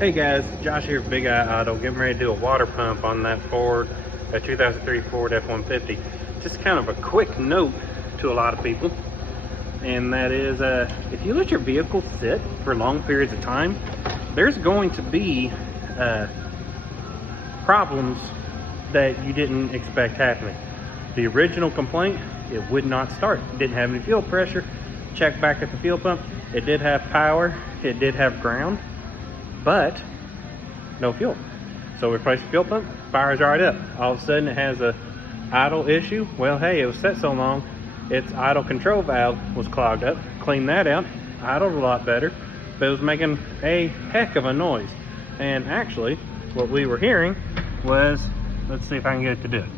Hey guys, Josh here with Big Eye Auto, getting ready to do a water pump on that 2003 Ford F-150. Just kind of a quick note to a lot of people, and that is if you let your vehicle sit for long periods of time, there's going to be problems that you didn't expect happening. The original complaint, it would not start. It didn't have any fuel pressure. Check back at the fuel pump. It did have power, it did have ground, but no fuel. So we replaced the fuel pump, fires right up. All of a sudden it has a idle issue. Well, hey, it was set so long, its idle control valve was clogged up. Cleaned that out, idled a lot better, but it was making a heck of a noise. And actually, what we were hearing was, let's see if I can get it to do it.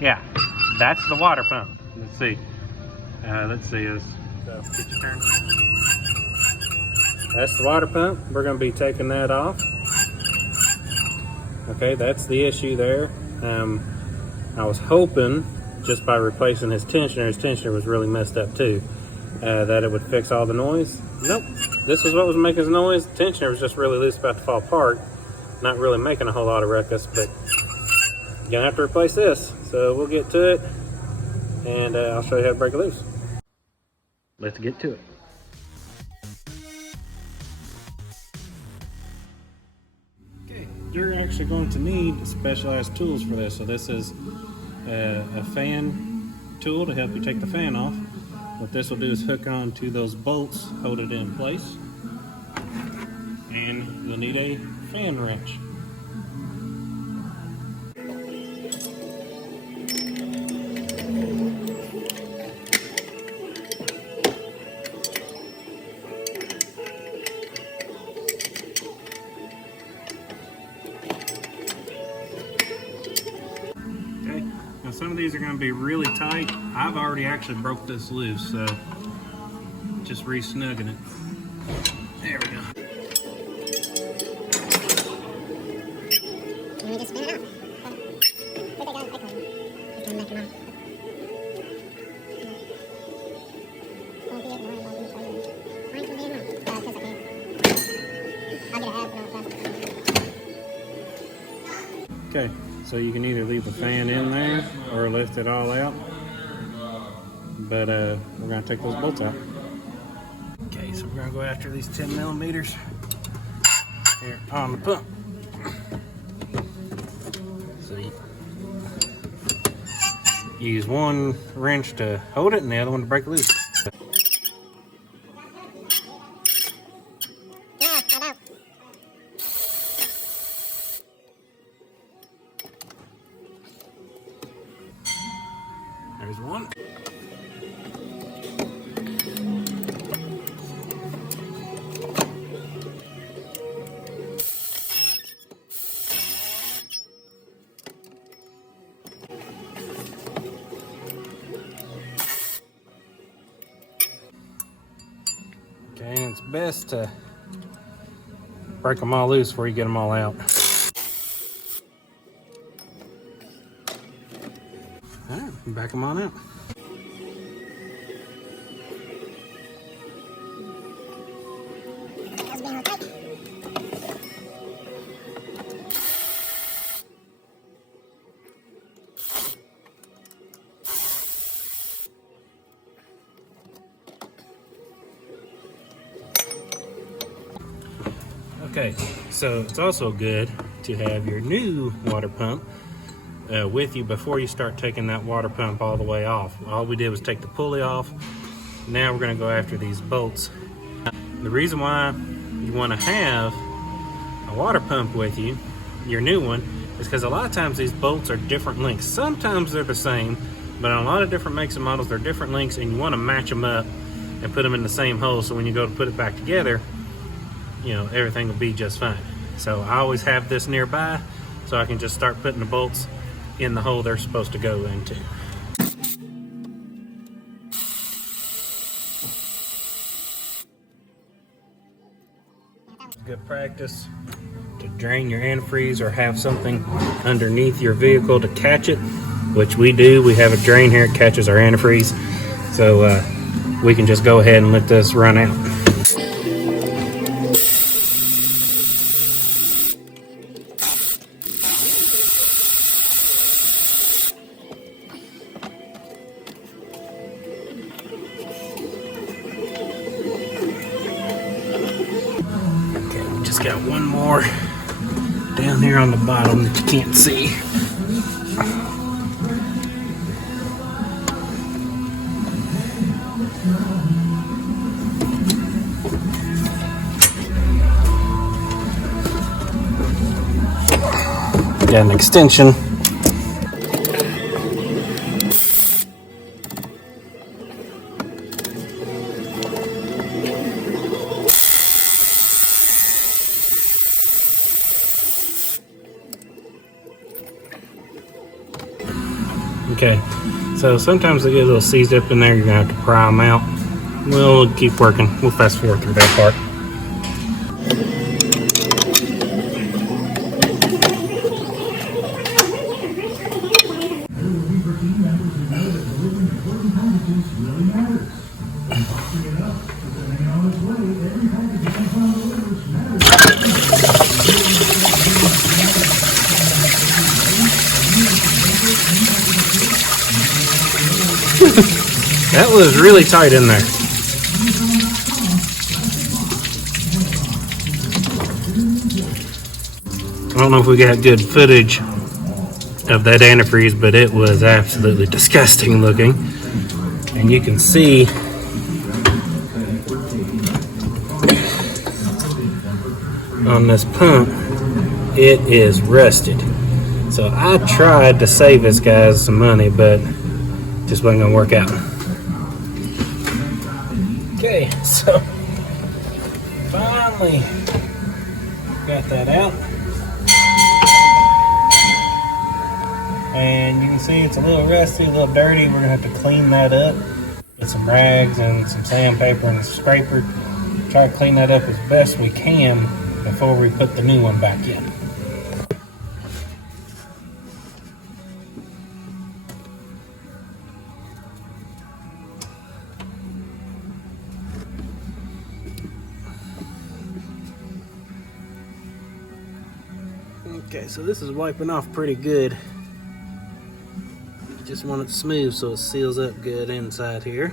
Yeah, that's the water pump. Let's see. That's the water pump. We're going to be taking that off. Okay, that's the issue there. I was hoping just by replacing his tensioner was really messed up too, that it would fix all the noise. Nope, this is what was making the noise. The tensioner was just really loose, about to fall apart. Not really making a whole lot of ruckus, but you're going to have to replace this. So we'll get to it, and I'll show you how to break it loose. Let's get to it. Okay, you're actually going to need specialized tools for this. So this is a fan tool to help you take the fan off. What this will do is hook on to those bolts, hold it in place, and you'll need a fan wrench. Now some of these are going to be really tight. I've already actually broke this loose, so just re-snugging it. There we go. Can we just spin it out? Okay, so you can either leave the fan in there or lift it all out, but we're going to take those bolts out. Okay, so we're going to go after these 10 millimeters here on the pump. So you use one wrench to hold it and the other one to break it loose. There's one. Okay, and it's best to break them all loose before you get them all out. Alright, back them on out. Okay, so it's also good to have your new water pump with you before you start taking that water pump all the way off. All we did was take the pulley off. Now we're going to go after these bolts. The reason why you want to have a water pump with you, your new one, is because a lot of times these bolts are different lengths. Sometimes they're the same, but on a lot of different makes and models they're different lengths, and you want to match them up and put them in the same hole, so when you go to put it back together, you know, everything will be just fine. So I always have this nearby so I can just start putting the bolts in the hole they're supposed to go into. Good practice to drain your antifreeze or have something underneath your vehicle to catch it, which we do. We have a drain here, it catches our antifreeze. So we can just go ahead and let this run out. got one more down here on the bottom that you can't see. Got an extension. Okay, so sometimes they get a little seized up in there. You're gonna have to pry them out. We'll keep working. We'll fast forward through that part. That was really tight in there. I don't know if we got good footage of that antifreeze, but it was absolutely disgusting looking. And you can see on this pump, it is rusted. So I tried to save this guy some money, but just wasn't gonna work out. Okay, so finally got that out. And you can see it's a little rusty, a little dirty. We're gonna have to clean that up. Get some rags and some sandpaper and a scraper. Try to clean that up as best we can before we put the new one back in. Okay, so this is wiping off pretty good. You just want it smooth so it seals up good inside here.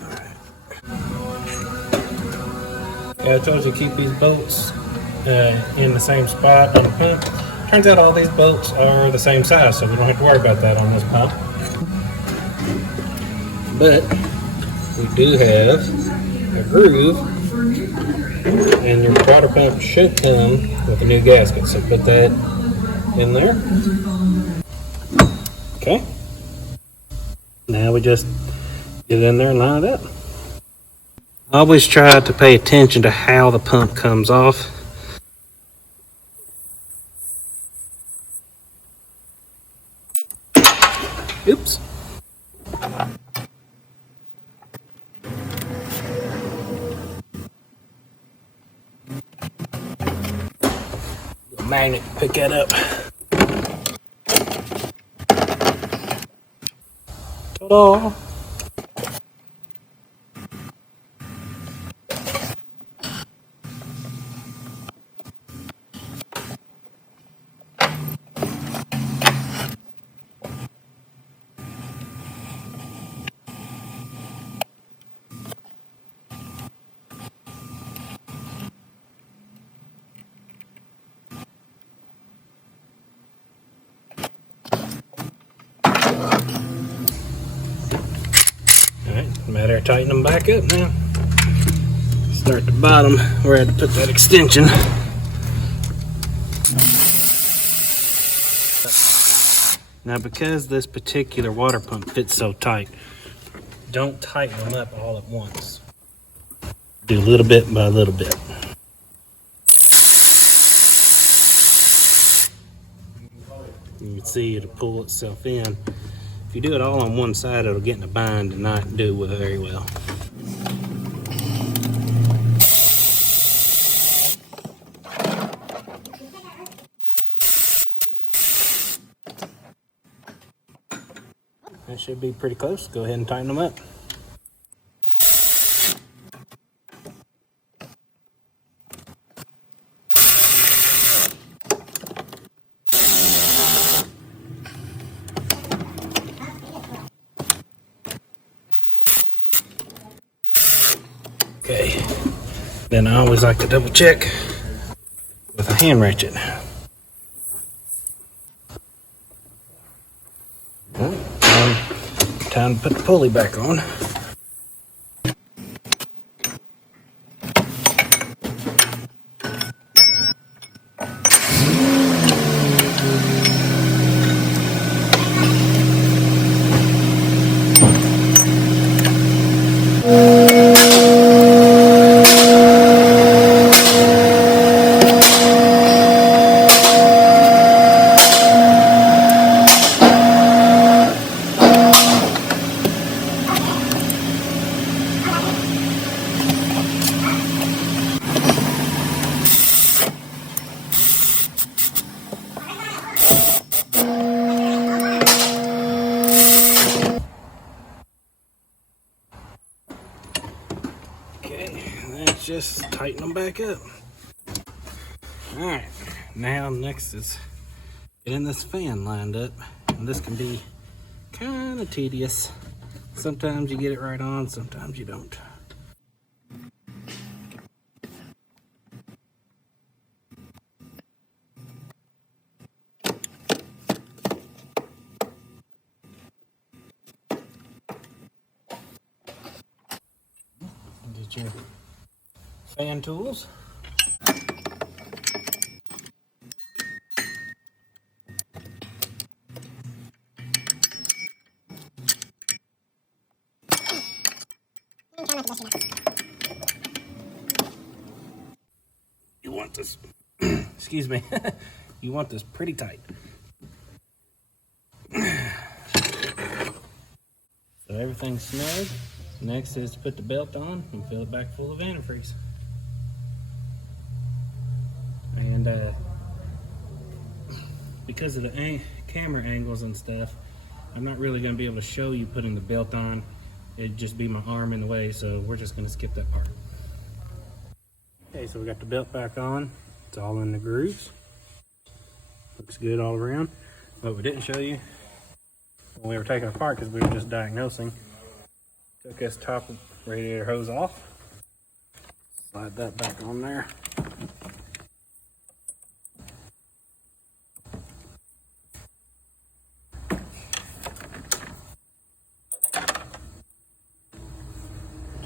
Alright. Yeah, I told you to keep these bolts in the same spot on the pump. Turns out all these bolts are the same size, so we don't have to worry about that on this pump. But we do have a groove, and your water pump should come with a new gasket, so put that in there. Okay, now we just get it in there and line it up. Always try to pay attention to how the pump comes off. Oops. Magnet, pick that up. Ta-da! Matter of tightening them back up now. Start at the bottom where I had to put that extension. Now, because this particular water pump fits so tight, don't tighten them up all at once. Do little bit by little bit. You can see it'll pull itself in. If you do it all on one side, it'll get in a bind and not do very well. That should be pretty close. Go ahead and tighten them up. Okay, then I always like to double check with a hand ratchet. Time to put the pulley back on. Okay, let's just tighten them back up. All right, now next is getting this fan lined up, and this can be kind of tedious. Sometimes you get it right on, sometimes you don't. Get your fan tools. You want this, excuse me, you want this pretty tight. So everything's snug. Next is to put the belt on and fill it back full of antifreeze. And because of the camera angles and stuff, I'm not really going to be able to show you putting the belt on. It'd just be my arm in the way, so we're just going to skip that part. Okay, so we got the belt back on. It's all in the grooves. Looks good all around. What we didn't show you when we were taking it apart, because we were just diagnosing, took this top radiator hose off. Slide that back on there.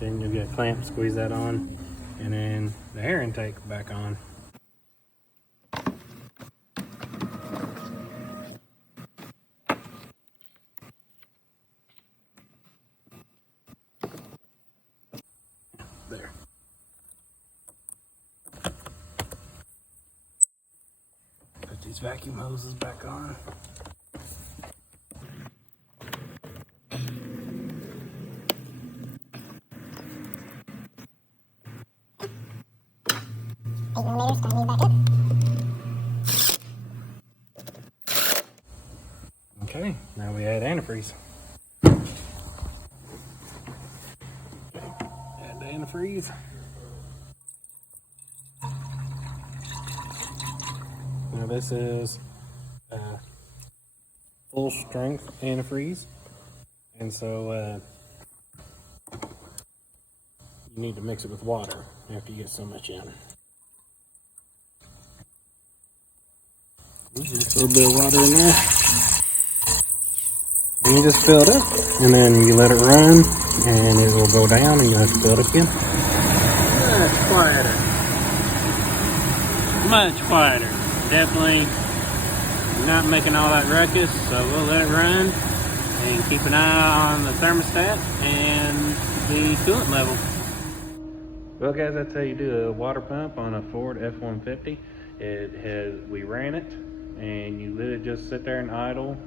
Then you'll get a clamp, squeeze that on, and then the air intake back on. There. Put these vacuum hoses back on. Okay, now we add antifreeze. Okay, add the antifreeze. Now this is full strength antifreeze, and so you need to mix it with water after you get so much in. Just a little bit of water in there. And you just fill it up, and then you let it run, and it will go down, and you'll have to fill it again. Much quieter. Much quieter. Definitely not making all that ruckus, so we'll let it run and keep an eye on the thermostat and the coolant level. Well guys, that's how you do a water pump on a Ford F-150. We ran it, and you let it just sit there and idle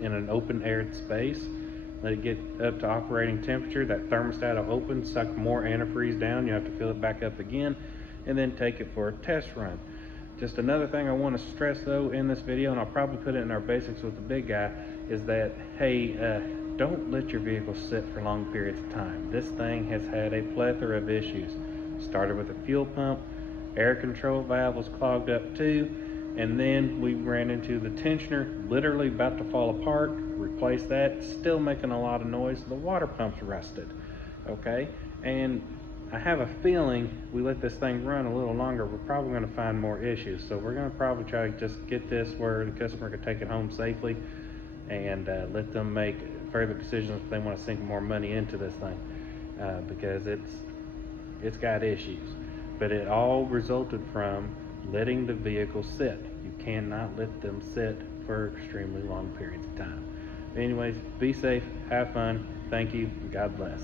in an open aired space. Let it get up to operating temperature. That thermostat will open, suck more antifreeze down. You have to fill it back up again, and then take it for a test run. Just another thing I want to stress though in this video, and I'll probably put it in our basics with the big guy, is that, hey, don't let your vehicle sit for long periods of time. This thing has had a plethora of issues. Started with a fuel pump, air control valve was clogged up too, and then we ran into the tensioner, literally about to fall apart. Replaced that, still making a lot of noise. The water pump's rusted, okay? And I have a feeling we let this thing run a little longer, we're probably going to find more issues. So we're going to probably try to just get this where the customer can take it home safely, and let them make further decisions if they want to sink more money into this thing, because it's got issues. But it all resulted from letting the vehicle sit. You cannot let them sit for extremely long periods of time. Anyways, be safe, have fun, thank you, God bless.